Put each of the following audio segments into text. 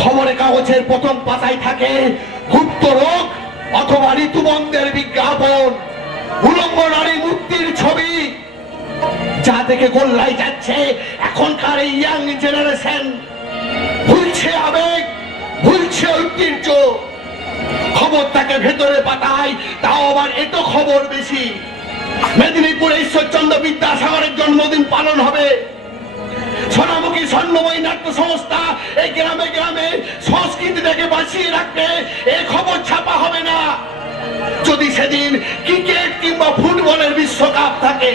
খবরের কাগজের প্রথম পাতায় থাকে গুপ্ত রোগ অথবা ঋতুবন্ধের বিজ্ঞাপন, উলঙ্গ নারী মূর্তির ছবি, যা দেখে গোল্লাই যাচ্ছে এখনকার এই ইয়াং জেনারেশন। ভুলছে আবেগ, ভুলছে ঐতিহ্য। খবর থাকে ভেতরে পাতায়, তাও আবার এতো খবর বেশি। মেদিনীপুরে ঈশ্বরচন্দ্র বিদ্যাসাগরের জন্মদিন পালন হবে। সোনামুখী স্বর্ণময়ী নাট্য সংস্থা এই গ্রামে গ্রামে সংস্কৃতিটাকে বাঁচিয়ে রাখতে এই খবর ছাপা হবে না। যদি সেদিন ক্রিকেট কিংবা ফুটবলের বিশ্বকাপ থাকে,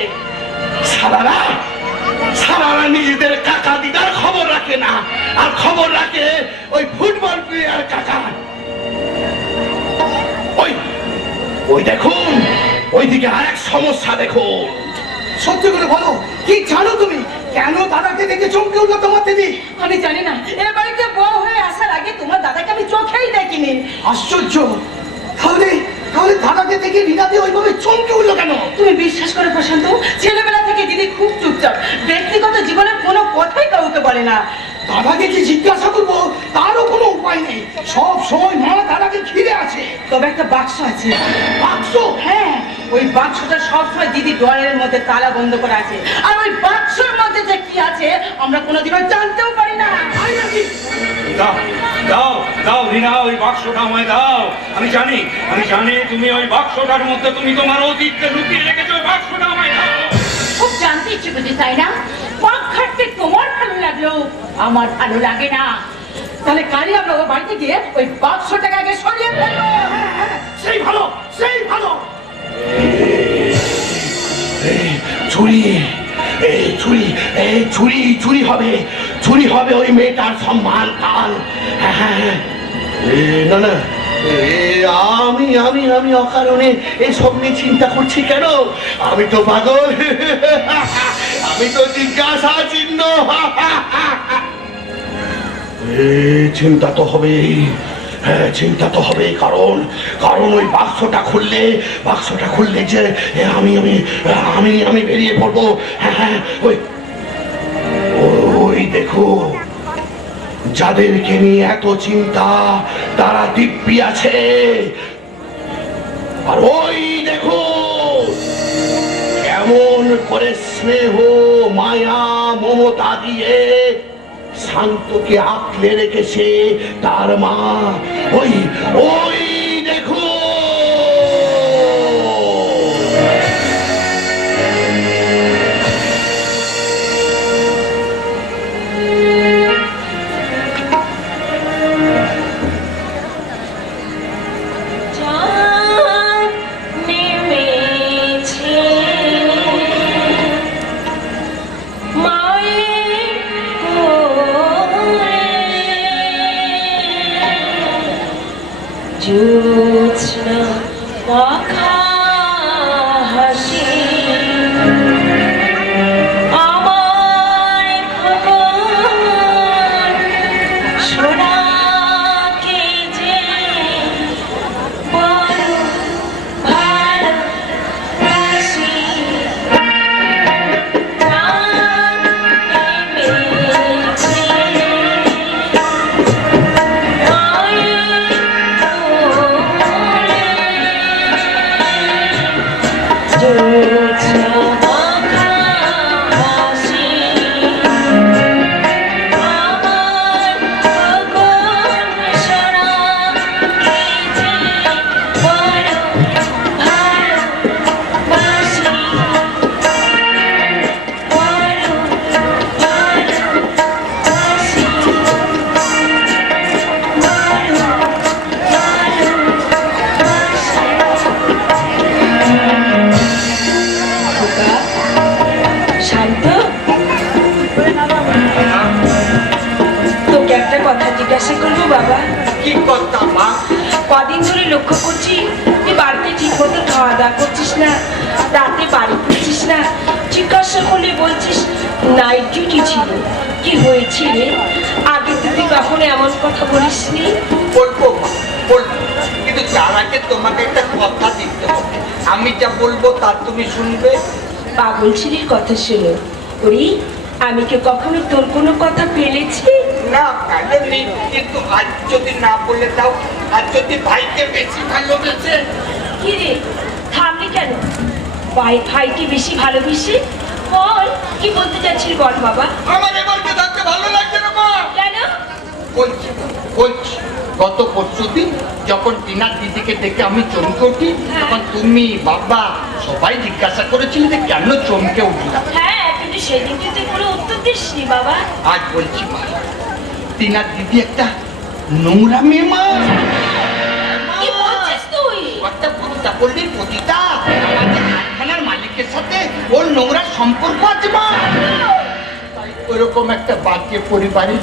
সারারা নিজেদের কাকা দিদার খবর রাখে না, আর খবর রাখে ওই ফুটবল প্লেয়ার কাকা। ওই দেখুন, ওইদিকে আরেক সমস্যা দেখুন। সত্যি করে বলো, কি জানো তুমি? কেন দাদাকে দেখে চমকে উঠলো তোমার দিদি? আমি জানি না, এ বাড়িতে বউ হয়ে আসার আগে তোমার দাদাকে আমি চোখেই দেখিনি। আশ্চর্য! তাহলে দাদাকে দেখে রীনাদি ওইভাবে চমকে উঠলো কেন? তুমি বিশ্বাস করে প্রশান্ত, ছেলেবেলা থেকে দিদি খুব চুপচাপ, ব্যক্তিগত জীবনের কোনো কথাই কাউকে বলে না। দাদাকে কি জিজ্ঞাসা করবো তারও কোনো উপায় নেই। সব সময় মা দাদাকে ঘিরে আছে। তবে একটা বাক্স আছে। বাক্স? হ্যাঁ, ওই বাক্সটা সবসময় দিদি ড্রয়ারের মধ্যে তালা বন্ধ করে আছে। আর ওই বাক্সের মধ্যে যে কি আছে আমরা কোনোদিনও জানতেও পারি না। দাও দাও দাও রিনা, ওই বাক্সটা আমায় দাও। আমি জানি তুমি ওই বাক্সটার মধ্যে তুমি তোমার অতীতকে লুকিয়ে রেখেছো। ওই বাক্সটা আমায় দাও। খুব জানতে ইচ্ছে করছে তাই না? পাক খাটতে তোমার ভালো লাগলো, আমার ভালো লাগে না। তাহলে কালই আমরা ওর বাড়িতে গিয়ে ওই বাক্সটাকে আগে সরিয়ে ফেলবো। সেই ভালো, সেই ভালো। চুরি হবে ওই মেয়েটার সম্মান কাল। না, আমি অকারণে এসব নিয়ে চিন্তা করছি কেন? আমি তো পাগল, আমি তো জিজ্ঞাসা চিহ্ন। চিন্তা তো হবেই, হ্যাঁ চিন্তা তো হবে। কারণ ওই বাক্সটা খুললে যে আমি বেরিয়ে পড়বো। হ্যাঁ, ওই দেখো, যাদেরকে নিয়ে এত চিন্তা তারা দিব্যি আছে। আর ওই দেখো কেমন করে স্নেহ মায়া মমতা দিয়ে শান্তকে আঁকলে রেখেছে তার মা। ওই দেখো। জোছনা মাখা হাসি আমার খবর শোনাকে যে বড় ভালোবাসি। জিজ্ঞাসা করবো বাবা? কি করতাম মা? কদিন ধরে লক্ষ্য করছি তুই বাড়িতে ঠিক মতো খাওয়া দাওয়া করছিস না, রাতে বাড়ি ফিরছিস না। জিজ্ঞাসা করলে বলছিস নাইট ডিউটি ছিল। কি হয়েছে রে? আগে তুই কখনো এমন কথা বলিসনি। বলবো মা, বলবো, কিন্তু তার আগে তোমাকে একটা কথা দিতে হবে। আমি যা বলবো তা তুমি শুনবে। পাগল ছেলের কথা শোনো। ওরে, আমি কি কখনো তোর কোনো কথা ফেলেছি? না ভালো নেই, কিন্তু আজ যদি না বলে দাও, আর যদি ভাইকে বেশি ভালোবেসে। কি রে থামলি কেন? ভাইকে বেশি ভালোবেসে? বল কি বলতে চাচ্ছিস, বল বাবা। আমার এবারকে থাকতে ভালো লাগছে না মা। কেন? বলছি বলছি গত পরশুদিন যখন টিনার দিদিকে দেখে আমি চমকে উঠি, তখন তুমি বাবা সবাই জিজ্ঞাসা করেছিলে যে কেন চমকে উঠলাম। হ্যাঁ, কিন্তু সেদিন কিন্তু কোনো উত্তর দিসনি বাবা। আজ বলছি মা, টিনার দিদি একটা নোংরা মেয়ে মা। কি বলছিস তুই? একটা পতিতা বললি পতিতা, আমাদের কারখানার মালিকের সাথে ওর নোংরা সম্পর্ক আছে মা। তাই ওরকম একটা বাজে পরিবারে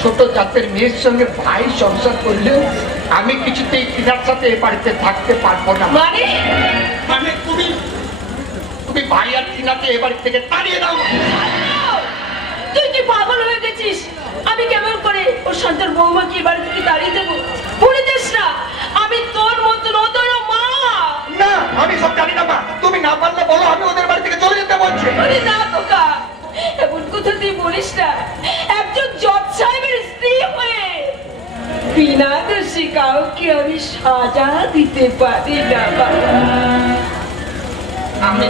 ছোট জাতের মেয়ের সঙ্গে ভাই সংসার করলেও আমি কিছুতেই টিনার সাথে এ বাড়িতে থাকতে পারবো না। মানে মানে তুমি তুমি ভাই আর টিনাকে এ বাড়ি থেকে তাড়িয়ে দাও। তুই কি পাগল হয়ে গেছিস? আমি কেমন করে ওর সন্তান বৌমাকে এ বাড়ি থেকে তাড়িয়ে দেবো? ভুলে যাস না আমি তোর মতন ওদের মা। না, আমি সব জানি না মা, তুমি না পারলে বলো আমি ওদের বাড়ি থেকে চলে যেতে বলছি। আরে না খোকা, এমন কথা তুই বলিস না। একজন জজ সাহেবের স্ত্রী হয়ে বিনা দোষী কাউকে আমি সাজা দিতে পারি না বাবা। আমি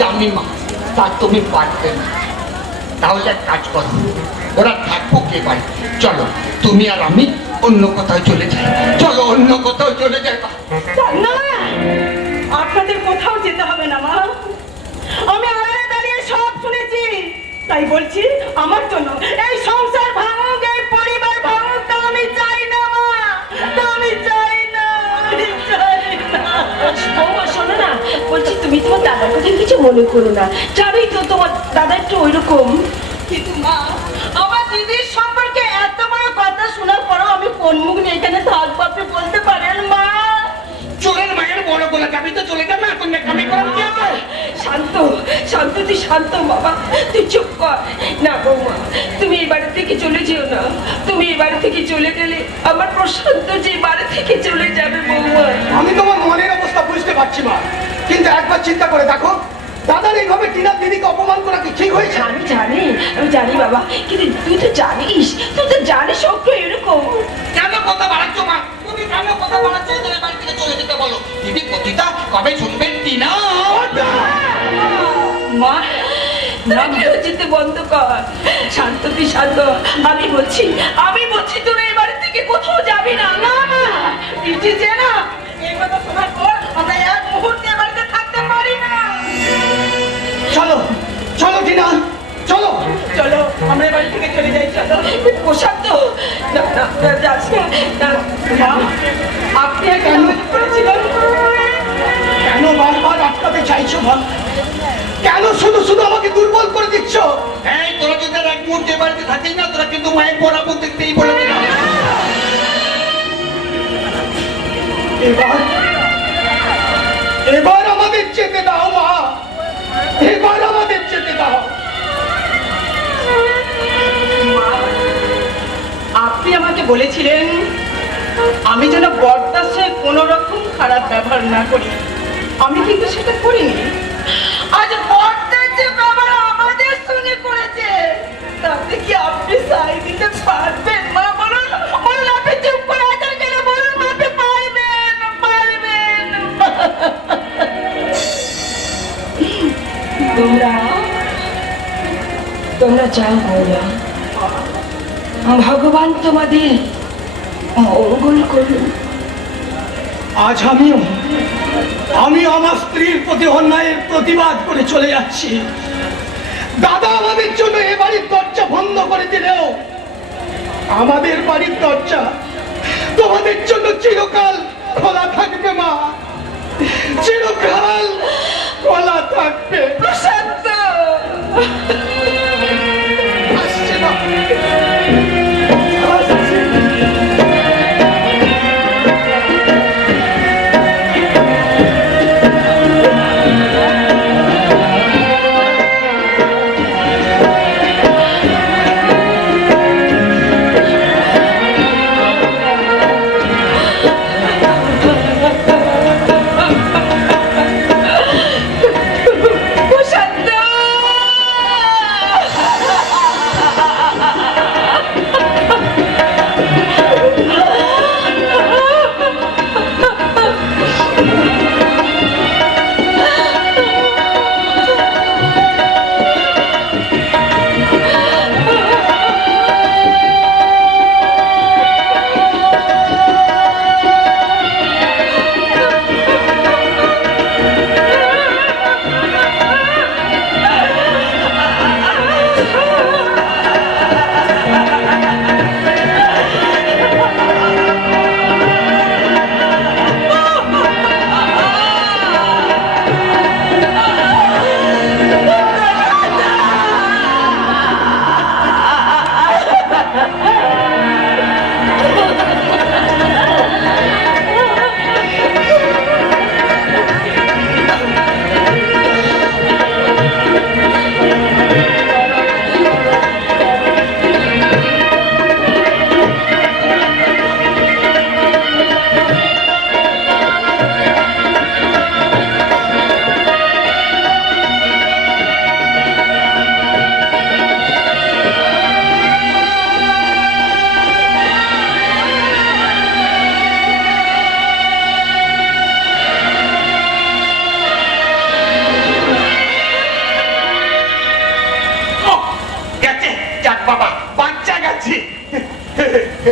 জানি মা, তা তুমি পারবে না। তাহলে এক কাজ করো, ওরা থাকবো কে বাড়ি, চলো তুমি আর আমি অন্য কোথাও চলে যাই। চলো অন্য কোথাও চলে যাই মা। না, আপনাদের কোথাও যেতে হবে না মা। আমি আড়ালে দাঁড়িয়ে সব শুনেছি, তাই বলছি আমার জন্য এই সংসার ভাঙুক, এই পরিবার ভাঙুক, তা আমি চাই না মা, তা আমি চাই না, আমি চাই না। বৌমা শোনো না, বলছি তুমি তোমার দাদার কথা কিছু মনে করো না। জানোই তো তোমার দাদা একটু ওইরকম। কিন্তু মা, আমার দিদির সম্পর্কে এত বড় কথা শোনার পরও আমি কোন মুখ নিয়ে এখানে থাকবো আপনি বলতে পারেন মা? চোরের মায়ের বড় বলে আমি তো চলে যাবো, এখন আমি করার কি আছে? শান্ত শান্ত, তুই শান্ত বাবা, তুই চুপ কর। না বৌমা, তুমি এই বাড়ি থেকে চলে যেও না। তুমি এই বাড়ি থেকে চলে গেলে আমার প্রশান্ত যে বাড়ি থেকে চলে যাবে বৌমা। আমি তোমার মনের অবস্থা বুঝতে পারছি মা, কিন্তু একবার চিন্তা করে দেখো, দাদার এইভাবে টিনার দিদিকে অপমান করা কি ঠিক হয়েছে? আমি জানি বাবা, কিন্তু তুই তো জানিস ওকে এরকম। কেন কথা বাড়াচ্ছ মা? তুমি কেন কথা বাড়াচ্ছ? ওদের এ বাড়ি থেকে চলে যেতে বলো। দিদি পতিতা কবে শুনবেন টিনা? মা না, কেউ যেতে বন্ধ কর। শান্ত, তুই শান্ত। আমি বলছি তোরা এই বাড়ি থেকে কোথাও যাবি না। না না, যে না, এই কথা শোনার পর আমরা এক মুহূর্তে এ বাড়িতে থাকতে পারি না। চলো চলো টিনা, চলো। চলো আমরা এ বাড়ি থেকে চলে যাই, চলো। প্রশান্ত না না, যাস না। মা, আপনি কেন করেছিলেন? কেন বারবার আটকাতে চাইছো মা? কেন শুধু শুধু আমাকে দুর্বল করে দিচ্ছ? এই তোরা যদি আর এক মুহূর্তে এ বাড়িতে থাকিস না, তোরা কিন্তু মায়ের বরাবর দেখতেই বলে দিলাম। এবার আমাদের যেতে দাও মা, এবার আমাদের যেতে দাও। আপনি আমাকে বলেছিলেন আমি যেন বরদার সঙ্গে কোনো রকম খারাপ ব্যবহার না করি, আমি কিন্তু সেটা করিনি। আজ বরদার যে ব্যবহার আমাদের সঙ্গে করেছে, তাতে কি আপনি সাই দিতে পারবেন মা? বলুন বলুন, আপনি চুপ করে আছেন কেন? বলুন আপনি পারবেন পারবেন। তোমরা চাও বৌমা, ভগবান তোমাদের মঙ্গল করুন। আজ আমি আমার স্ত্রীর প্রতি অন্যায়ের প্রতিবাদ করে চলে যাচ্ছি। দাদা আমাদের জন্য এ বাড়ির দরজা বন্ধ করে দিলেও আমাদের বাড়ির দরজা তোমাদের জন্য চিরকাল খোলা থাকবে মা, চিরকাল খোলা থাকবে। প্রশান্ত আসছে মা। প্রশান্ত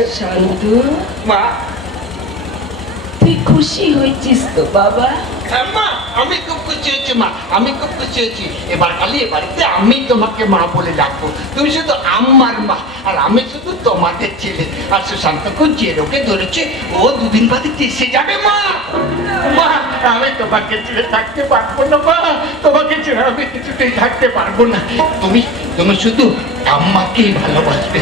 শান্তু, মা, তুই খুশি হয়েছিস তো বাবা? হ্যাঁ মা, আমি খুব খুশি হয়েছি মা, আমি খুব খুশি হয়েছি। এবার খালি এ বাড়িতে আমি তোমাকে মা বলে ডাকবো, তুমি শুধু আমার মা আর আমি শুধু তোমাদের ছেলে। আর সুশান্তকে যে রোগে ধরেছে ও দুদিন বাদে এসে যাবে মা। মা, আমি তোমাকে ছেড়ে থাকতে পারবো না মা, তোমাকে ছেড়ে আমি কিছুতেই থাকতে পারবো না। তুমি তুমি শুধু আম্মাকেই ভালোবাসবে,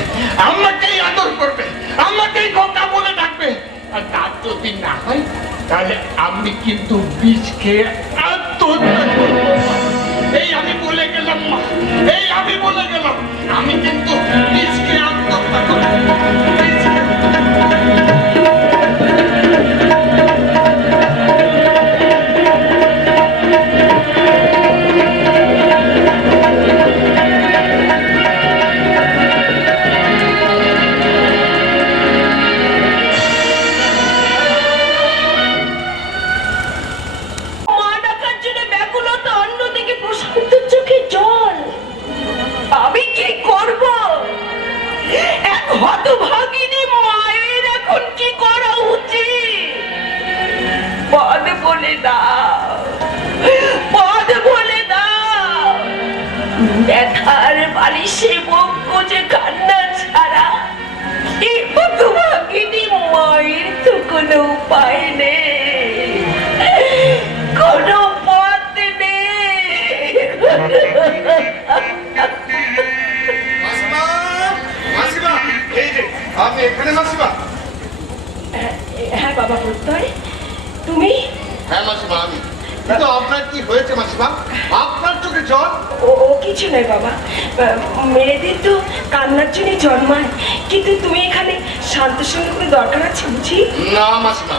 আম্মাকেই আদর করবে, আম্মাকেই খোকা বলে ডাকবে। আর তার যদি না হয় তাহলে আমি কিন্তু বিষ খেয়ে আত্মহত্যা করবো। এই আমি বলে গেলাম মা, এই আমি বলে গেলাম, আমি কিন্তু বিষ খেয়ে আত্মহত্যা করবো। বিষ খেয়ে- মা ডাকার জন্য ব্যাকুলতা, অন্যদিকে প্রশান্তের চোখে জল। আমি কি করব? এক হতভাগিনী মায়ের এখন কি করা উচিত? পদ বলে দাও, পদ বলে দাও। ব্যথার বালিশে মুখ গুজে কান্না ছাড়া এই হতভাগিনী মায়ের তো কোনো উপায় নেই, কোনো পথ নেই। মাসিমা, মাসিমা, এই যে আপনি এখানে মাসিমা? হ্যাঁ বাবা প্রত্যয়, তুমি? হ্যাঁ মাসিমা, আমি। কিন্তু আপনার কি হয়েছে মাসিমা? আপনার চোখে জল? ও ও কিছু নয় বাবা, মেয়েদের তো কান্নার জন্য জন্মায়, কিন্তু তুমি এখানে শান্তের সঙ্গে কোনো দরকার আছে বুঝি? না মাসিমা,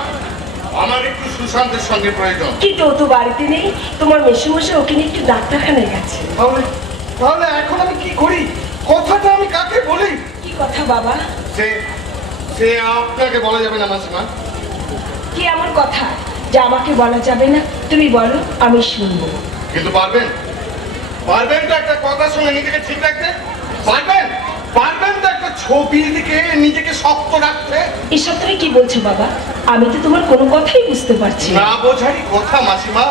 আমার একটু সুশান্তের সঙ্গে প্রয়োজন। কিন্তু ও তো বাড়িতে নেই, তোমার মেসোমশাই ওকে নিয়ে একটু ডাক্তারখানায় গেছে। তাহলে তাহলে এখন আমি কি করি? কথাটা আমি কাকে বলি? কি কথা বাবা? সে সে আপনাকে বলা যাবে না মাসিমা। কি এমন কথা যা আমাকে বলা যাবে না? তুমি বলো, আমি শুনবো। কিন্তু পারবেন? পারবেন তো একটা কথা শুনে নিজেকে ঠিক রাখতে? পারবেন? পারবেন তো একটা ছবির দিকে নিজেকে শক্ত রাখতে? এসব তুমি কি বলছো বাবা? আমি তো তোমার কোনো কথাই বুঝতে পারছি না। না বোঝারই কথা মাসিমা।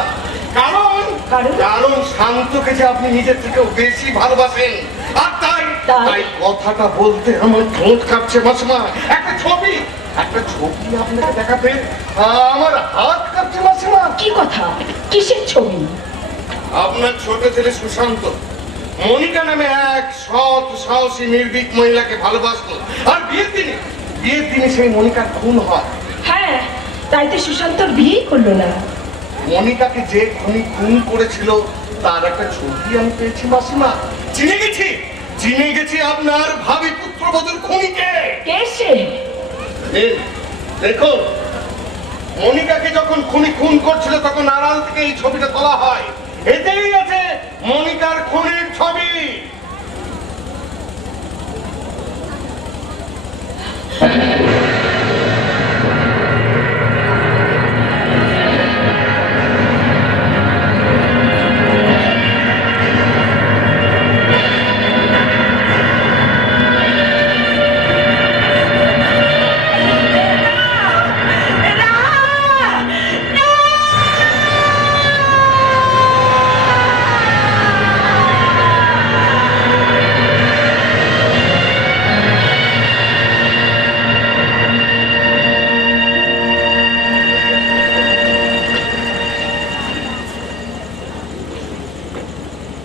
কারণ কারণ? কারণ শান্তকে যে আপনি নিজের থেকেও বেশি ভালোবাসেন, আর তাই তাই? তাই কথাটা বলতে আমার ঠোঁট কাঁপছে মাসিমা। একটা ছবি আপনাকে দেখাতে আমার হাত কাঁপছে মাসিমা। কি কথা? কিসের ছবি? আপনার ছোট ছেলে সুশান্ত মনিকা নামে এক সৎ সাহসী নির্ভীক মহিলাকে ভালোবাসতো, আর বিয়ের দিনে সেই মনিকার খুন হয়। হ্যাঁ, তাই তো সুশান্তর বিয়েই করলো না। মনিকাকে যে খুন করেছিল তার একটা ছবি আমি পেয়েছি মাসিমা। চিনে গেছি আপনার ভাবি পুত্রবধূর খুনিকে। কে সে? দেখো, মনিকাকে যখন খুন করছিল তখন আড়াল থেকে এই ছবিটা তোলা হয়। এতেই আছে মনিকার খুনির ছবি।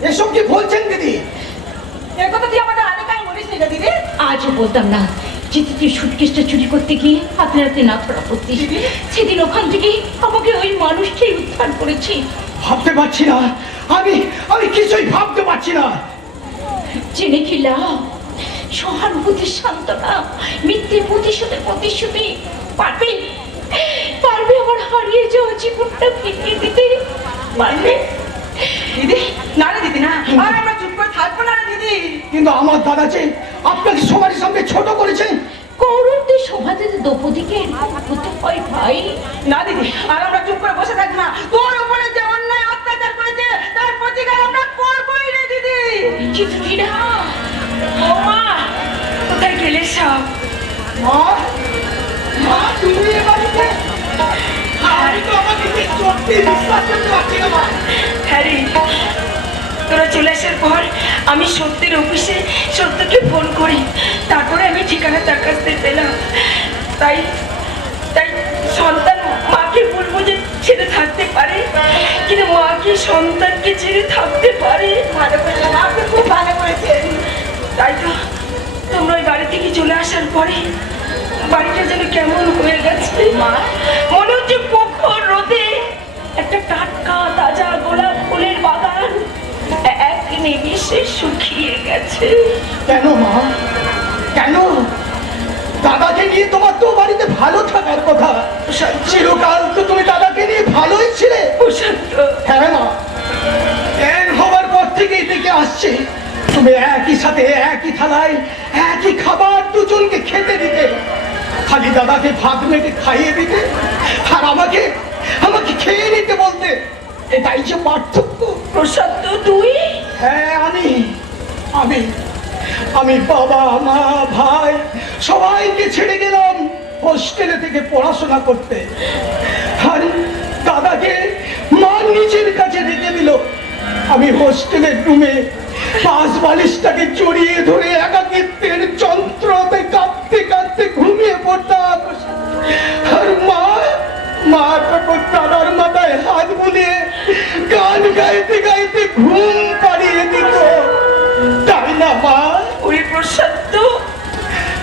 এসব কি বলছেন দিদি? এর কথা তুই আমাদের আগে কাই বলিস নি রে দিদি? আজও বলতাম না যে তুই সুটকেসটা চুরি করতে গিয়ে হাতে হাতে না ধরা পড়তিস। সেদিন ওখান থেকে আমাকে ওই মানুষটাই উদ্ধার করেছে। ভাবতে পারছি না, আমি আমি কিছুই ভাবতে পারছি না। জেনে কি লাভ? সহানুভূতির সান্ত্বনা, মিথ্যে প্রতিশোধের প্রতিশ্রুতি পারবে পারবে আমার হারিয়ে যাওয়া জীবনটা ফিরিয়ে দিতে পারবে? দিদি না রে দিদি না, আর আমরা চুপ করে থাকবো না রে দিদি। কিন্তু আমার দাদা যে আপনাকে সবার সামনে ছোট করেছেন। কৌরবদের সভাতে দ্রৌপদীকে এরকম হতে হয় ভাই? না দিদি, আর আমরা চুপ করে বসে থাকবো না। তোর উপরে যে অন্যায় অত্যাচার করেছে তার প্রতিকার আমরা করবোই রে দিদি। চিত্রীরা ও মা, কোথায় গেলে সব? মা, বিশ্বাস করতে পারছি না মা। হ্যাঁ রে, তোরা চলে আসার পর আমি সত্যের অফিসে সত্যকে ফোন করি, তারপরে আমি ঠিকানা তার কাছ থেকে পেলাম। তাই তাই সন্তান মাকে বলবো যে ছেড়ে থাকতে পারে, কিন্তু মা কি সন্তানকে ছেড়ে থাকতে পারে? ভালো করেছেন, আপনি খুব ভালো করেছেন। তাই তো তোমরা ওই বাড়ি থেকে চলে আসার পরে বাড়িটা যেন কেমন হয়ে গেছে মা, মনে হচ্ছে পুকুর রোদে একটা টাটকা তাজা গোলাপ ফুলের বাগান এক নিমিষে শুকিয়ে গেছে। কেন মা, কেন? দাদাকে নিয়ে তোমার তো বাড়িতে ভালো থাকার কথা, চিরকাল তো তুমি দাদাকে নিয়ে ভালোই ছিলে। প্রশান্ত, হ্যাঁ মা, জ্ঞান হবার পর থেকেই দেখে আসছে তুমি একই সাথে একই থালায় একই খাবার দুজনকে খেতে দিতে, খালি দাদাকে ভাত মেখে খাইয়ে দিতে আর আমাকে আমাকে খেয়ে নিতে বলতে। এটাই যে পার্থক্য। প্রশান্ত তুই? হ্যাঁ আমি আমি আমি বাবা মা ভাই সবাইকে ছেড়ে গেলাম হোস্টেলে থেকে পড়াশোনা করতে, আর দাদাকে মা নিজের কাছে রেখে দিল। আমি হোস্টেলের রুমে পাঁচ বালিশটাকে জড়িয়ে ধরে একাকিত্বের যন্ত্রতে কাঁদতে কাঁদতে ঘুমিয়ে পড়তাম, আর মা মা তখন দাদার মাথায় হাত বুলিয়ে গান গাইতে গাইতে ঘুম পাড়িয়ে দিত, তাই না মা? ওই প্রশান্ত,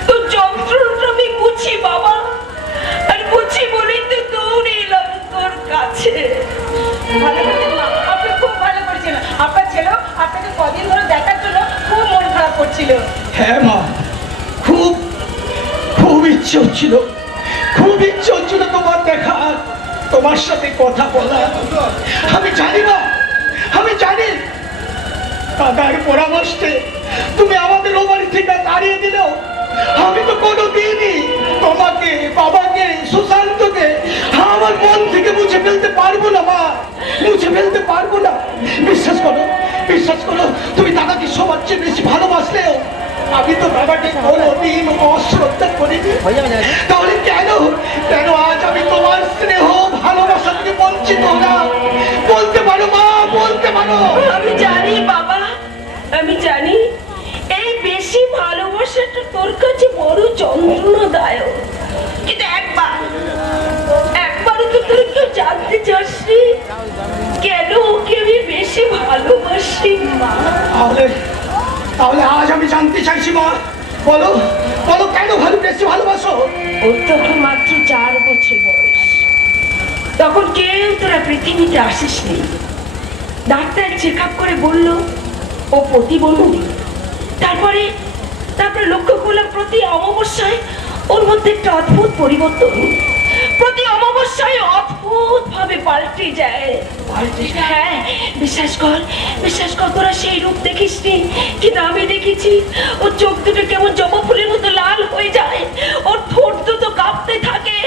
তোর যন্ত্রণাটা আমি বুঝি বাবা, আর বুঝি বলেই তো দৌড়ে এলাম তোর কাছে। ভালো করেছেন মা, আপনি খুব ভালো করেছেন। আপনার ছেলেও আপনাকে কদিন ধরে দেখার জন্য খুব মন খারাপ করছিল। হ্যাঁ মা, খুব খুব ইচ্ছে হচ্ছিল, খুব ইচ্ছে হচ্ছিল তোমার দেখার, তোমার সাথে কথা বলার। আমি জানি না, আমি জানি দাদার পরামর্শে তুমি আমাদের ও বাড়ি থেকে তাড়িয়ে দিলেও আমি তো কোনোদিনই তোমাকে, বাবাকে, সুশান্তকে আমার মন থেকে মুছে ফেলতে পারবো না মা, মুছে ফেলতে পারবো না। বিশ্বাস করো, বিশ্বাস করো, তুমি দাদাকে সবার চেয়ে বেশি ভালোবাসলেও আমি তো দাদাকে কোনোদিন অশ্রদ্ধা করিনি। তাহলে কেন কেন আজ আমি তোমার স্নেহ ভালোবাসা থেকে বঞ্চিত হলাম? বলতে পারো মা, বলতে পারো। আমি জানি বাবা, আমি জানি এই বেশি ভালোবাসাটা তোর কাছে বড় যন্ত্রণাদায়ক, কিন্তু একবারও তো তোর কেউ জানতে চাসনি কেন ওকে আমি বেশি ভালোবাসি মা? তাহলে তাহলে আজ আমি জানতে চাইছি মা, বলো বলো কেন বেশি ভালোবাসো? ওর তখন মাত্র 4 বছর বয়স, তখন কেউ তোরা পৃথিবীতে আসিসনি। ডাক্তার চেক আপ করে বলল ও প্রতিবন্ধী। তারপরে লক্ষ্য করলাম প্রতি অমাবস্যায় ওর মধ্যে একটা অদ্ভুত পরিবর্তন, প্রতি অমাবস্যায় অদ্ভুত ভাবে পাল্টে যায়। হ্যাঁ, বিশ্বাস কর তোরা সেই রূপ দেখিসনি, কিন্তু আমি দেখেছি। ওর চোখ দুটো কেমন জবা ফুলের মতো লাল হয়ে যায়, ওর ঠোঁট দুটো কাঁপতে থাকে,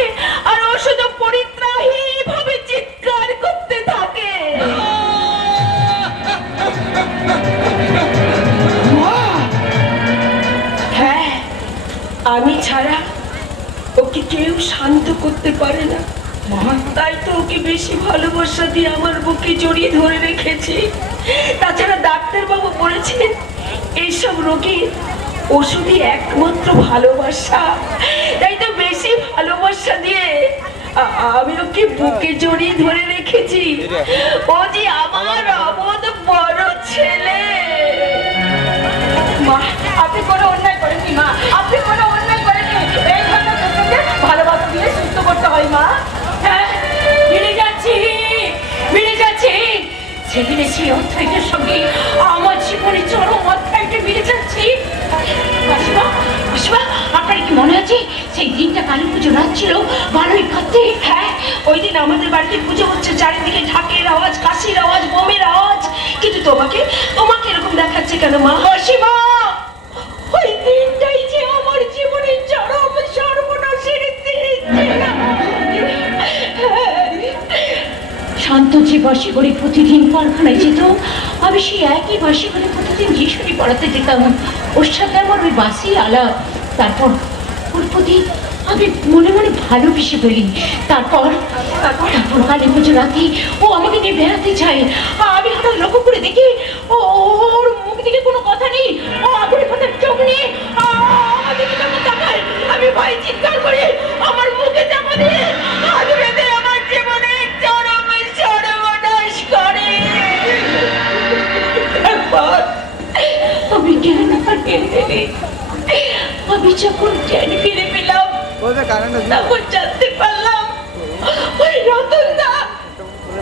আর ও শুধু পরিত্রাহী ভাবে চিৎকার করতে থাকে। হ্যাঁ, আমি ছাড়া ওকে কেউ শান্ত করতে পারে না, তাই তো ওকে বেশি ভালোবাসা দিয়ে আমার বুকে জড়িয়ে ধরে রেখেছি। তাছাড়া ডাক্তারবাবু বলেছেন এইসব রোগীর ওষুধই একমাত্র ভালোবাসা, তাই তো বেশি ভালোবাসা দিয়ে আমি ওকে বুকে জড়িয়ে ধরে রেখেছি। ও যে আমার অবোধ বড় ছেলে। মা, আপনি কোনো অন্যায় করেননি মা, আপনি কোনো অন্যায় করেননি। এই ঘটনা দুটোকে ভালোবাসা দিয়ে সুস্থ করতে হয় মা। হ্যাঁ, মিলে যাচ্ছি। সেদিনে সেই অধ্যায়টার সঙ্গে আমার জীবনে চরম অধ্যায়টা মিলে যাচ্ছি। মাসিমা, আপনার কি মনে আছে সেই দিনটা কালী পুজো রাত ছিল, ভালোই কাঁদতে? হ্যাঁ, ওই দিন আমাদের বাড়িতে পুজো হচ্ছে, চারিদিকে ঢাকের আওয়াজ, কাশির আওয়াজ, বোমের আওয়াজ, কিন্তু তোমাকে এরকম দেখাচ্ছে কেন মা? মাসিমা, ওই দিনটাই যে আমার জীবনের চরম সর্বনাশের দিন। শান্ত যে বাসি করে প্রতিদিন কারখানায় যেত, আমি সেই একই বাসি করে প্রতিদিন যিশুরি পড়াতে যেতাম। ওর সাথে আমার ওই বাসি আলাপ, তারপর ওর প্রতি আমি মনে মনে ভালোবেসে ফেলি। তারপর কালী পুজো রাতে ও আমাকে নিয়ে বেড়াতে চায়। আমি হঠাৎ লক্ষ্য করে দেখি ওর মুখ দিকে কোনো কথা নেই। ও আগুনে কথার চোখ নিয়ে আমাদের দিকে তাকায়। আমি ভয়ে চিৎকার করি, আমার মুখে চাপা দিয়ে হাত বেঁধে আমার জীবনে চরম সর্বনাশ করে। এরপর আমি জ্ঞান হারিয়ে ফেলি। আমি যখন জ্ঞান ফিরে পেলাম তখন জানতে পারলাম ওই রতনদা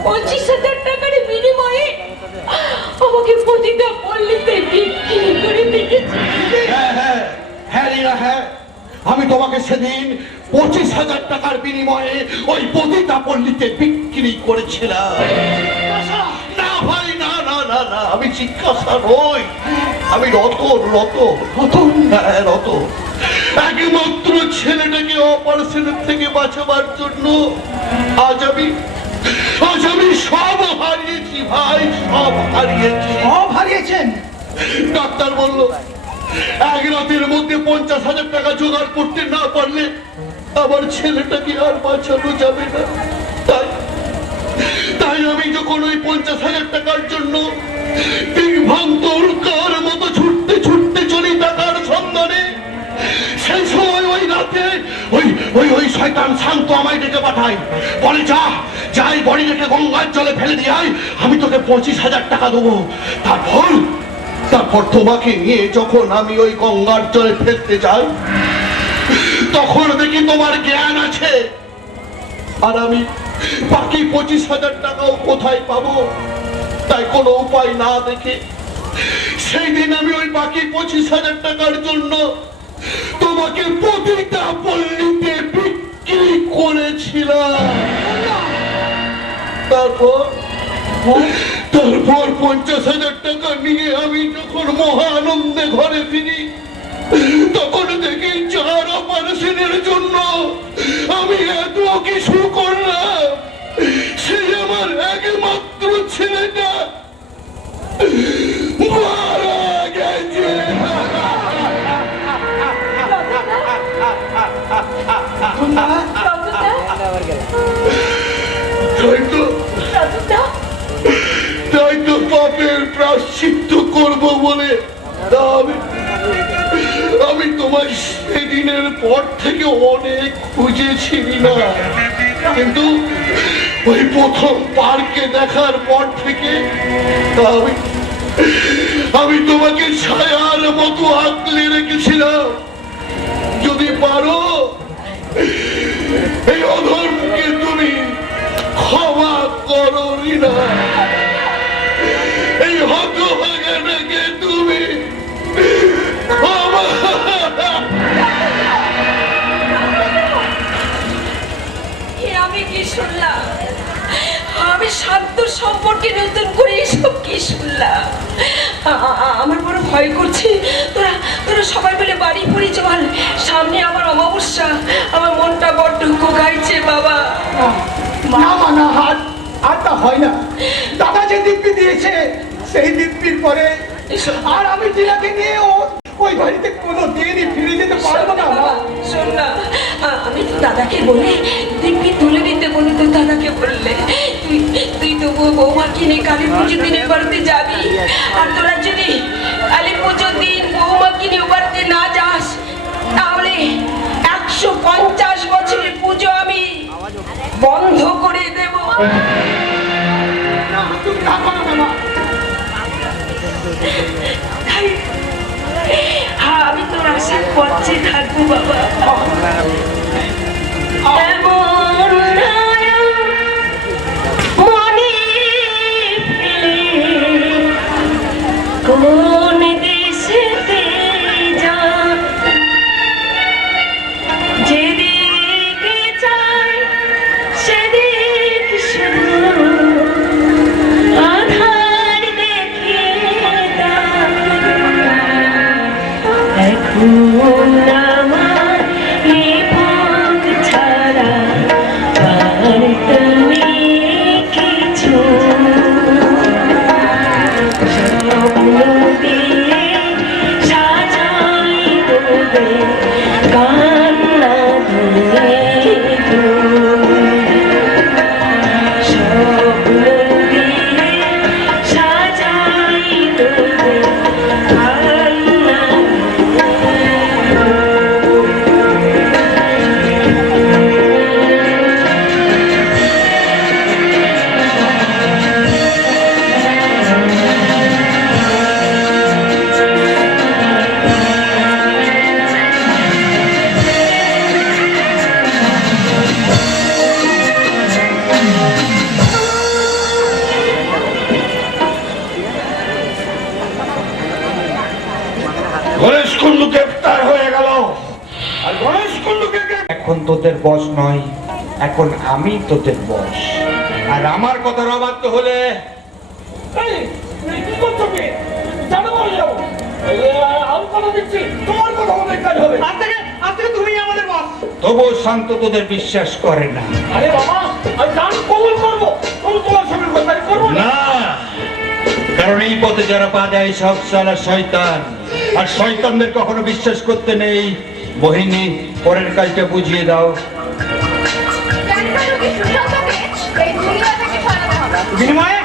25,000 টাকার বিনিময়ে আমাকে প্রতিটা পল্লীতে বিক্রি করে দিয়েছে। হ্যাঁ রিনা, হ্যাঁ, আমি তোমাকে সেদিন 25,000 টাকার বিনিময়ে ওই পতিতা পল্লীতে বিক্রি করেছিলাম। না ভাই, না না না না, আমি জিজ্ঞাসা নই, আমি রতন। হ্যাঁ, রতন। একমাত্র ছেলেটাকে অপারেশনের থেকে বাঁচাবার জন্য আজ আমি সব হারিয়েছি ভাই, সব হারিয়েছি। সব হারিয়েছেন? ডাক্তার বলল এক রাতের মধ্যে 50,000 টাকা জোগাড় করতে না পারলে আমার ছেলেটাকে আর বাঁচানো যাবে না। তাই আমি যখন ওই 50,000 টাকার জন্য বিভ্রান্ত উল্কার মতো ছুটতে চলি টাকার সন্ধানে, সেই সময় ওই রাতে ওই শয়তান শান্ত আমায় ডেকে পাঠায়, বলে যাই বড়ি রেখে গঙ্গার জলে ফেলে দিয়ে আয়, আমি তোকে 25,000 টাকা দেবো। তারপর তোমাকে নিয়ে যখন আমি ওই গঙ্গার জলে ফেলতে যাই তখন দেখি তোমার জ্ঞান আছে, আর আমি বাকি 25,000 টাকাও কোথায় পাবো। তাই কোনো উপায় না দেখে সেই দিন আমি ওই বাকি 25,000 টাকার জন্য তোমাকে প্রতিটা পল্লীতে বিক্রি করেছিলাম। তারপর 50,000 টাকা নিয়ে আমি যখন মহা আনন্দে ঘরে ফিরি তখন দেখি 4 অপারেশনের জন্য আমি এত কিছু করলাম, সেই আমার একমাত্র ছেলেটা মারা গেছে। তাই তো পাপের প্রায়শ্চিত্ত করব বলে আমি তোমার সেদিনের পর থেকে অনেক খুঁজেছি না, কিন্তু ওই প্রথম পার্কে দেখার পর থেকে আমি তোমাকে ছায়ার মতো আঁকলে রেখেছিলাম। যদি পারো এই অধর্মকে তুমি ক্ষমা করো রিনা, এই হতভাগাটাকে তুমি আমি কি শুনলাম? আমি শান্ত সম্পর্কে নতুন করে এসব কি শুনলাম? আমার বড় ভয় করছে। তোরা সবাই মিলে বাড়ি পড়ে চল, সামনে আমার অমাবস্যা, আমার মনটা বড্ড কোকাইছে বাবা। না আর তা হয় না। দাদা যে দিব্যি দিয়েছে সেই দিব্যির পরে আর আমি টিনাকে নিয়ে ওই বাড়িতে কোনো দিনই ফিরে যেতে পারবো না। শোন না, আমি তো দাদাকে বলে দিব্যি তুলে নিতে বলি, তো দাদাকে বললে তুই তো বৌমাকে নিয়ে কালী পুজোর দিন বাড়িতে যাবি, আর তোরা যদি কালী পুজোর দিন বৌমাকে নিয়ে বাড়িতে না যাস তাহলে 150 বছরের পুজো আমি বন্ধ করে দেব। আমি তোর আশার পথে থাকবো বাবা। কোন দেশেতে যা যেদিকে চাই সেদিক শুধু আধার দেখে এখন আমার এখন তোদের বস নয়, এখন আমি তোদের বস। আর আমার কথার অবাধ্য হলে তুমি আমাদের বস। তবুও শান্ত তোদের বিশ্বাস করে না। আরে বাবা, আমি গান কবুল করবো, তবু তোমার সঙ্গে কথা করবো না। না, কারণ এই পথে যারা পা দেয় সব সালা শয়তান, আর শয়তানদের কখনো বিশ্বাস করতে নেই। মোহিনী, পরের কাজটা বুঝিয়ে দাও। বিনিময়ে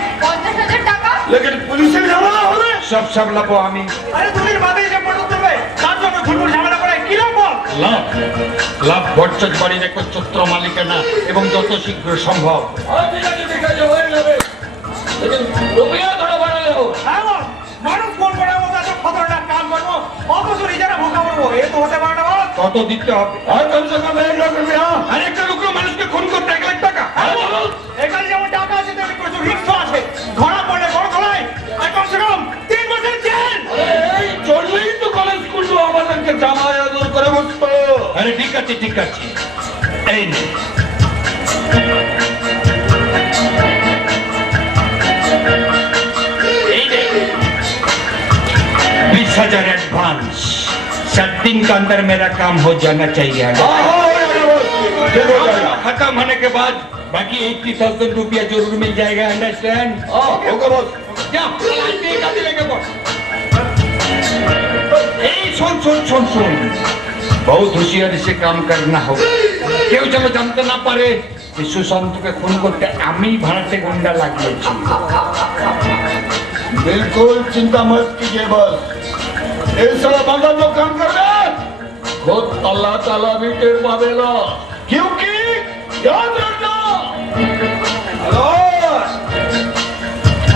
লেকিন পুলিশের ঝামেলা হবে, সব সামলাবো আমি। আরে তুমি মাথায় এসে পড়তে দেবে, তার জন্য ঘুরঘুর ঝামেলা করে কি লাভ? লাভ লাভ ভট্টাচ বাড়ির একটা ছত্র মালিকানা, এবং যত শীঘ্র সম্ভব। হ্যাঁ বল, মানুষ ফোন করার মতো এত খতরনাক কাজ করবো, অথচ নিজেরা ভোকা পড়বো, এ তো হতে পারে না বল। কত দিতে হবে? আর একটা লোক মানুষকে খুন করতে 1 লাখ টাকা? এখানে যেমন টাকা আছে তেমনি প্রচুর রিস্ক আছে, ধরা পড়লে বড় ধরাই, আর কমসে কম 3 বছর জেল। চললেই তো কলেজ খুলবো, আমাদেরকে জামাই আদর করে বসতো। আরে ঠিক আছে ঠিক আছে, এই নে। এই নে 20,000 एडवांस। 7 दिन के अंदर मेरा काम हो जाना चाहिए। खत्म होने के बाद बाकी 80,000 रुपया जरूर मिल जाएगा। अंडरस्टैंड? Okay boss. जा, सुन सुन सुन सुन, बहुत होशियारी से काम करना होगा। क्यों चलो जानते ना पारे कि सुशांत के खून करते आमी भाड़ाटे गुंडा লাগিয়েছি। बिल्कुल चिंता मत कीजिए बस, ये सारा बंदा जो काम कर रहा है खुद अल्लाह ताला भी टेर पावेगा, क्योंकि याद रखना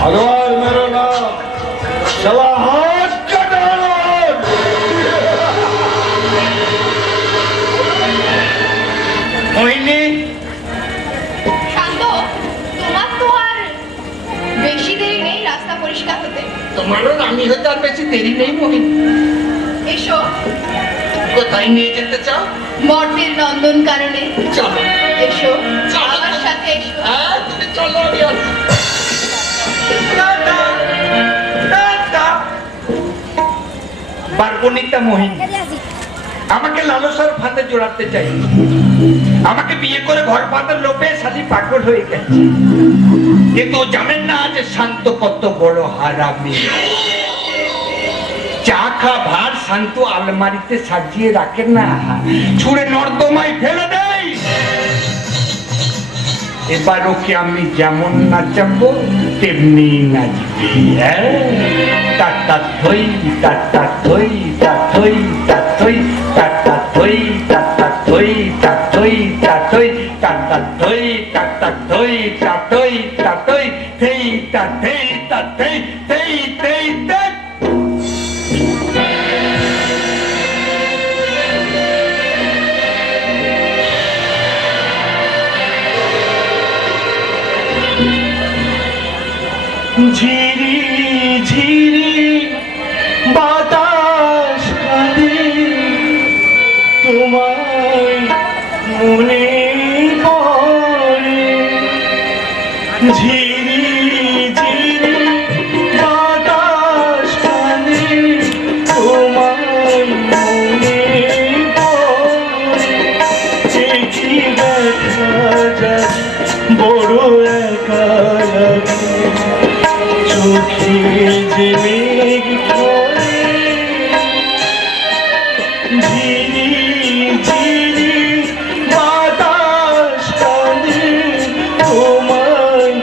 अगर मेरा नाम सलाहत का डायलॉग। মোহিনী, শান্ত, তোমার তো আর বেশি দেরি নেই রাস্তা পরিষ্কার হতে। তোমারও আমি হয়তো আর বেশি দেরি নেই মোহিনী। এসো, কোথায় নিয়ে যেতে চাও? বটের নন্দন কাননে। চলো। এসো, আমার সাথে এসো। হ্যাঁ, তুমি চলো, আমি আসছি। বারবনিতা মোহিনী আমাকে লালসার ফাঁদে জড়াতে চাই, আমাকে বিয়ে করে ঘর পাতার লোভে শালি পাগল হয়ে গেছে। কিন্তু জানেন না যে শান্ত কত বড় হারামি। চা খা ভার শান্ত আলমারিতে সাজিয়ে রাখে না, ছুঁড়ে নর্দমায় ফেলে দেয়। এবার ওকে আমি যেমন নাচাবো তেমনি নাচবে। টাটা থই টাটা থই টাথই টাথই টাটা থই টাটা থই টাথই টাথই টাটা থই টাটা থই টাথই টাথই থেই টাথই টাথই থেই থেই থেই। ঝিরি ঝিরি বাতাস কাঁদে, তোমায় মনে পড়ে। ঝিরি ঝিরি বাতাস কাঁদে, তোমায় মনে পড়ে। কি দেখা যায় বড় একা লাগে, চোখে যে মেঘ ধরে। ঝিরি ঝিরি বাতাস কাঁদে, তোমায়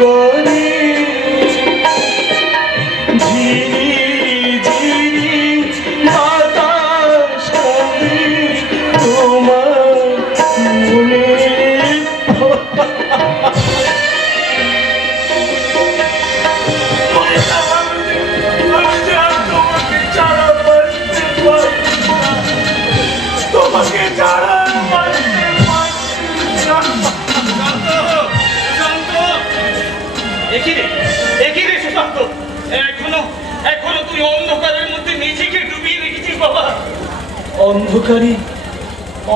করে ঝিরি ঝিরি বাতাস করে তোমার মনে তোমাকে ছাড়া সুশান্ত, এখনো তুই অন্ধকারের মধ্যে নিজেকে ডুবিয়ে রেখেছিস বাবা।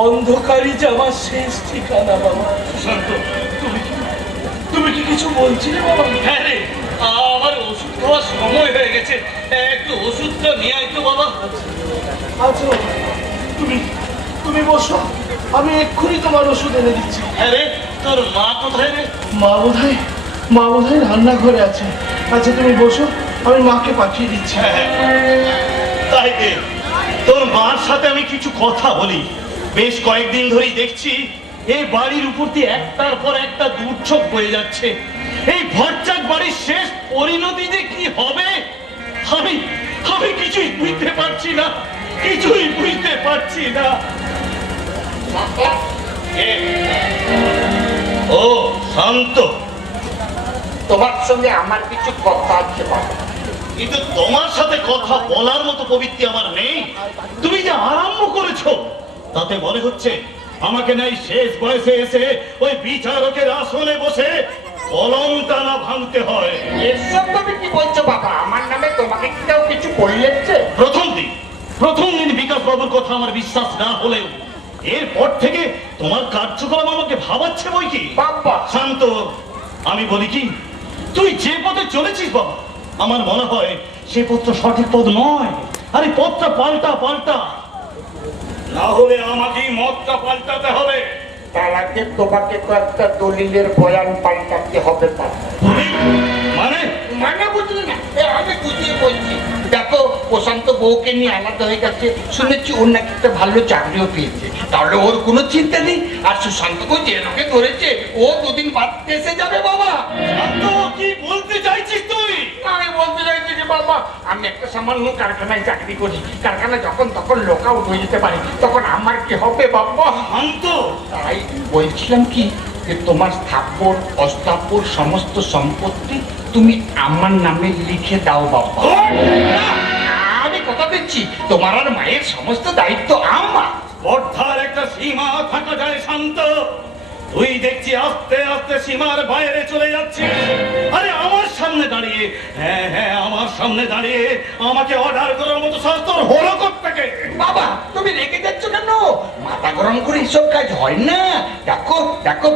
অন্ধকারই যে আমার শেষ ঠিকানা বাবা। সুশান্ত, তুমি কি কিছু বলছিলে বাবা? হ্যাঁ রে, আমার ওষুধ খাওয়ার সময় হয়ে গেছে, একটু ওষুধটা নিয়ে আয় তো বাবা। আচ্ছা তুমি বসো, আমি এক্ষুনি তোমার ওষুধ এনে দিচ্ছি। হ্যাঁ রে, তোর মা কোথায় রে? মা বোধহয় রান্নাঘরে আছে। আচ্ছা তুমি বসো, আমি মাকে পাঠিয়ে দিচ্ছি। তাই দে, তোর মার সাথে আমি কিছু কথা বলি। বেশ কয়েকদিন ধরেই দেখছি এই বাড়ির উপর দিয়ে একটার পর একটা দুর্যোগ বয়ে যাচ্ছে। এই ভরচাক বাড়ির শেষ পরিণতি যে কি হবে আমি কিছুই বুঝতে পারছি না, ও শান্ত, তোমার সঙ্গে আমার কিছু কথা আছে বাবা। কিন্তু তোমার সাথে কথা বলার মতো প্রবৃত্তি আমার নেই। তুমি যে আরম্ভ করেছো তাতে মনে হচ্ছে আমাকে নাই শেষ বয়সে এসে ওই বিচারকের আসনে বসে কলম টানা ভাঙতে হয়। এসব তুমি কি বলছো বাবা? আমার নামে তোমাকে কি কেউ কিছু বললেছে? প্রথম দিন বিকাশ বাবুর কথা আমার বিশ্বাস না হলেও এরপর থেকে তোমার কার্যক্রম আমাকে ভাবাচ্ছে বই কি। বাবা শান্ত, আমি বলি কি, তুই যে পথে চলেছিস বাবা, আমার মনে হয় সে পথটা সঠিক পথ নয়। আরে পথটা পাল্টা, না হলে আমাকেই মতটা পাল্টাতে হবে। তার আগে তোমাকে কয়েকটা দলিলের বয়ান পাল্টাতে হবে বাবা। মানে বুঝলি না? আমি বুঝিয়ে বলছি। দেখো, প্রশান্ত বউকে নিয়ে আলাদা হয়ে গেছে, শুনেছি ওর নাকি একটা ভালো চাকরিও পেয়েছে। তাহলে ওর কোনো চিন্তা নেই। আর সুশান্তকে যে লোকে ধরেছে, ও দুদিন বাদ এসে যাবে বাবা। শান্ত, কি বলতে চাইছিস তুই? আমি বলতে চাইছি যে বাবা, আমি একটা সামান্য কারখানায় চাকরি করি। কারখানা যখন তখন লোক আউট হয়ে যেতে পারে, তখন আমার কি হবে বাবা? শান্ত, তাই বলছিলাম কি, যে তোমার স্থাপর অস্থাপর সমস্ত সম্পত্তি তুমি আমার নামে লিখে দাও বাবা। আমি কথা দিচ্ছি, তোমার আর মায়ের সমস্ত দায়িত্ব আমার। স্পর্ধার একটা সীমা থাকা যায় শান্ত। তুই দেখছি আস্তে আস্তে সীমার বাইরে চলে যাচ্ছিস। আরে আমার সামনে দাঁড়িয়ে, হ্যাঁ আমার সামনে দাঁড়িয়ে আমাকে অর্ডার করার মতো সাহস তোর হলো কোত্থেকে? বাবা, তুমি রেগে যাচ্ছ কেন? মাথা গরম করে এসব কাজ হয় না। দেখো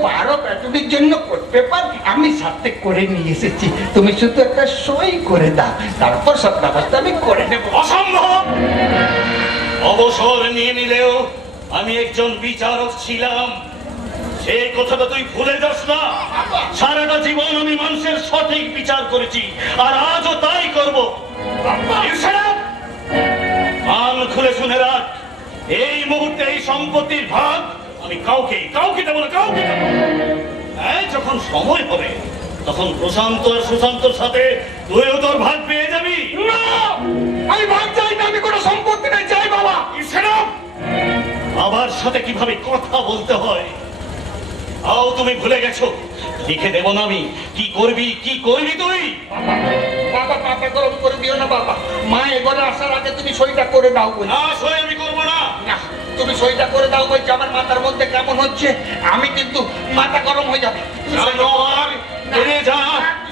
12 প্যাটুরির জন্য কোর্ট পেপার আমি সাথে করে নিয়ে এসেছি। তুমি শুধু একটা সই করে দাও, তারপর সব ব্যবস্থা আমি করে নেবো। অসম্ভব! অবসর নিয়ে নিলেও আমি একজন বিচারক ছিলাম, সেই কথাটা তুই ভুলে যাস না। সারাটা জীবন আমি মানুষের সঠিক বিচার করেছি, আর আজও তাই করব। কান খুলে শুনে রাখ, এই মুহূর্তে এই সম্পত্তির ভাগ আমি কাউকে দেবো না। যখন সময় হবে তখন প্রশান্ত আর সুশান্তর সাথে তুইও তোর ভাগ পেয়ে যাবি। না, আমি ভাগ চাই না, আমি কোনো সম্পত্তি নাই চাই বাবা। বাবার সাথে কিভাবে কথা বলতে হয় তাও তুমি ভুলে গেছো। লিখে দেব না আমি, কি করবি তুই? বাবা মাথা গরম করে দিও না বাবা। মা এবারে আসার আগে তুমি সইটা করে দাও। না, সই আমি করবো না। না, তুমি সইটা করে দাও বলছি। আমার মাথার মধ্যে কেমন হচ্ছে, আমি কিন্তু মাথা গরম হয়ে যাবে।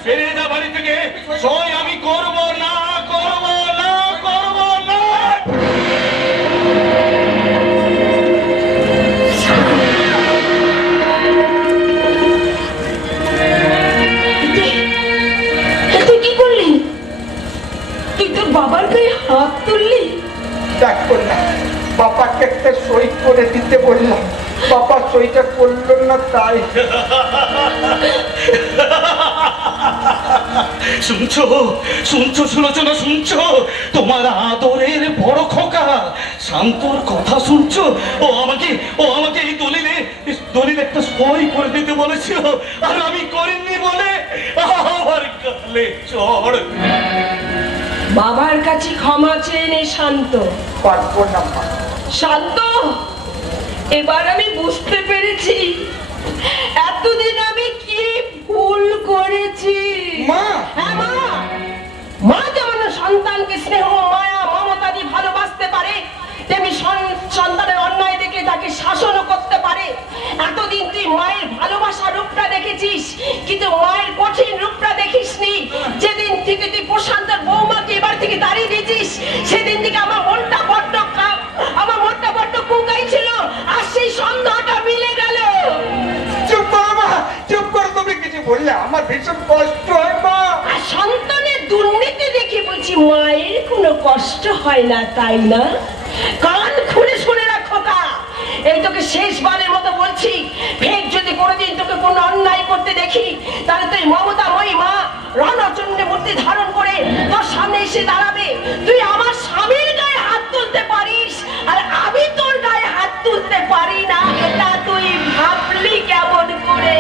ফিরে যা বাড়ি থেকে। সই আমি করবো না। তুই কি করলি? তুই তোর বাবার গায়ে হাত তুললি? দেখো না, বাবাকে একটা সই করে দিতে বললাম, বাবা সইটা করলো না। তাই শুনছো সুলোচনা, শুনছো? তোমার আদরের বড় খোকা শান্তর কথা শুনছো? ও আমাকে এই দলিলে একটা সই করে দিতে বলেছিল, আর আমি করিনি বলে বাঁধলে চড়। বাবার কাছে ক্ষমা চেয়ে নে শান্ত। পারবো না মা। শান্ত, এবার আমি বুঝতে পেরেছি এতদিন আমি কি ভুল করেছি। মা! হ্যাঁ মা, মা যেমন সন্তানকে স্নেহ মায়া মমতা দিয়ে ভালোবাসতে পারে, তেমনি সন্তানের অন্যায় দেখে তাকে শাসনও করতে পারে। এতদিন তুই মায়ের ভালোবাসার রূপটা দেখেছিস, কিন্তু মায়ের কঠিন রূপটা দেখিসনি। যেদিন থেকে তুই প্রশান্তর বৌমাকে এবার থেকে দাঁড়িয়ে দিয়েছিস, সেদিন থেকে আমার মনটা বড্ড কুঙ্গাই ছিল, আর সেই সন্দেহটা মিলে গেল। চুপ করো মা, চুপ করো। তুমি কিছু বললে আমার ভীষণ কষ্ট হয় মা। আর সন্তানের দুর্নীতি দেখে বলছি মায়ের কোনো কষ্ট হয় না, তাই না? কান খুলে শুনে রাখো কা, এই তোকে শেষবারের মতো বলছি, ফের যদি কোনোদিন তোকে কোনো অন্যায় করতে দেখি, তাহলে তুই মমতাময়ী মা রণচণ্ডী মূর্তি ধারণ করে তোর সামনে এসে দাঁড়াবে। তুই আমার স্বামীর গায়ে হাত তুলতে পারিস, আর আমি তোর গায়ে হাত তুলতে পারি না, এটা তুই ভাবলি কেমন করে?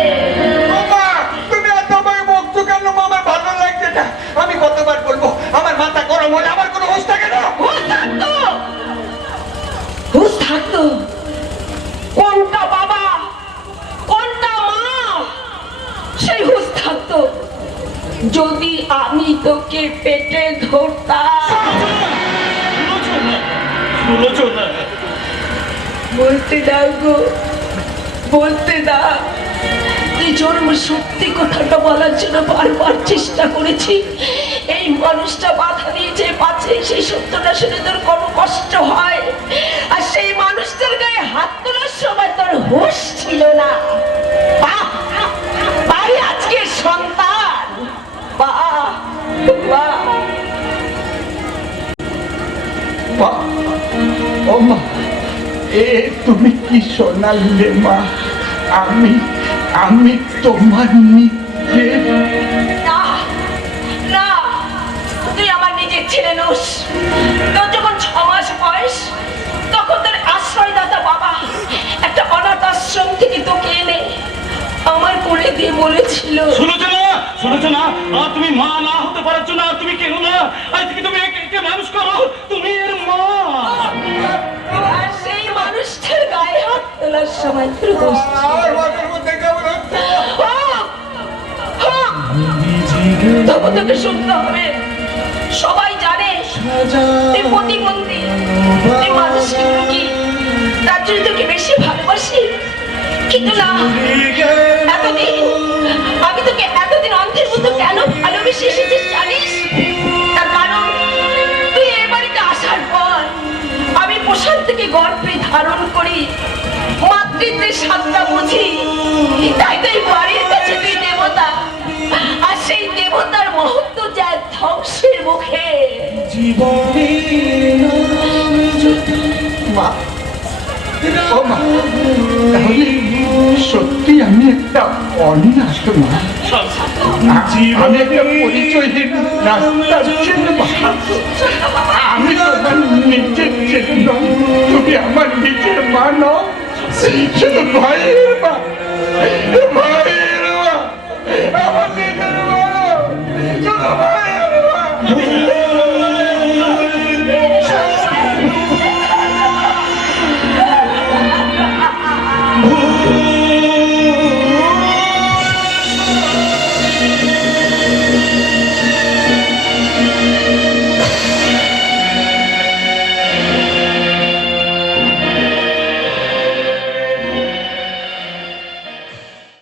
মা, তুমি এত আমায় বকছো কেন মা? আমার ভালো লাগছে না। আমি কতবার বলবো, আমার মাথা গরম হলে আমার কোনো হোশ থাকে না। হুঁশ থাকতো, কোনটা বাবা কোনটা মা, সেই হুঁশ থাকতো যদি আমি তোকে পেটে ধরতাম। বলতে দাও গো, বলতে দাও। তুই জন্ম সত্যি কথাটা বলার জন্য বারবার চেষ্টা করেছি। এই মানুষটা বাধা দিয়েছে পাচ্ছে সেই সত্যটা শুনে তোর কোনো কষ্ট হয়, আর সেই মানুষটার গায়ে হাত তোলার সময় তোর হুঁশ ছিল না। বাড়ি আজকে সন্তান মা, ও মা, এ তুমি কি শোনালে মা? আমি তোমার নিজের। না না, তুই আমার নিজের ছেলে নোস। তোর যখন 6 মাস বয়স, তখন তোর আশ্রয়দাতা বাবা একটা অনাথ আশ্রম থেকে তোকে এনে আমার করে দিয়ে বলেছিল, শুনেছো না, আর তুমি মা না হতে পারার জন্য আর তুমি কেন না, আজ থেকে তুমি একে মানুষ করো, তুমি এর মা। আর সেই মানুষটার গায়ে হাত তোলার সময় তোর দোষ ছিল। আমার মাথার মধ্যে কেমন হচ্ছে? তবু তোকে শুনতে হবে। সবাই জানে তুই প্রতিবন্ধী, তুই মানুষকে রুগী, তার জন্য তোকে বেশি ভালোবাসি। কিন্তু না, এতদিন আমি তোকে এতদিন অন্ধের মতো কেন ভালোবেসে এসেছিস জানিস? তার কারণ তুই এ বাড়িতে আসার পর আমি প্রশান্তকে গর্ভে ধারণ করি, মাতৃত্বের স্বাদটা বুঝি। তাই তো এই বাড়ির কাছে তুই দেবতা, আর সেই দেবতার মহত্ব যায় ধ্বংসের মুখে। মা, ও মা, তাহলে সত্যি আমি একটা অনাথ মা। আমি একটা পরিচয়হীন রাস্তার ছেলে মা। আমি তোমার নিজের ছেলে নই, তুমি আমার নিজের মা নও, শুধু ভাইয়ের মা, ভাই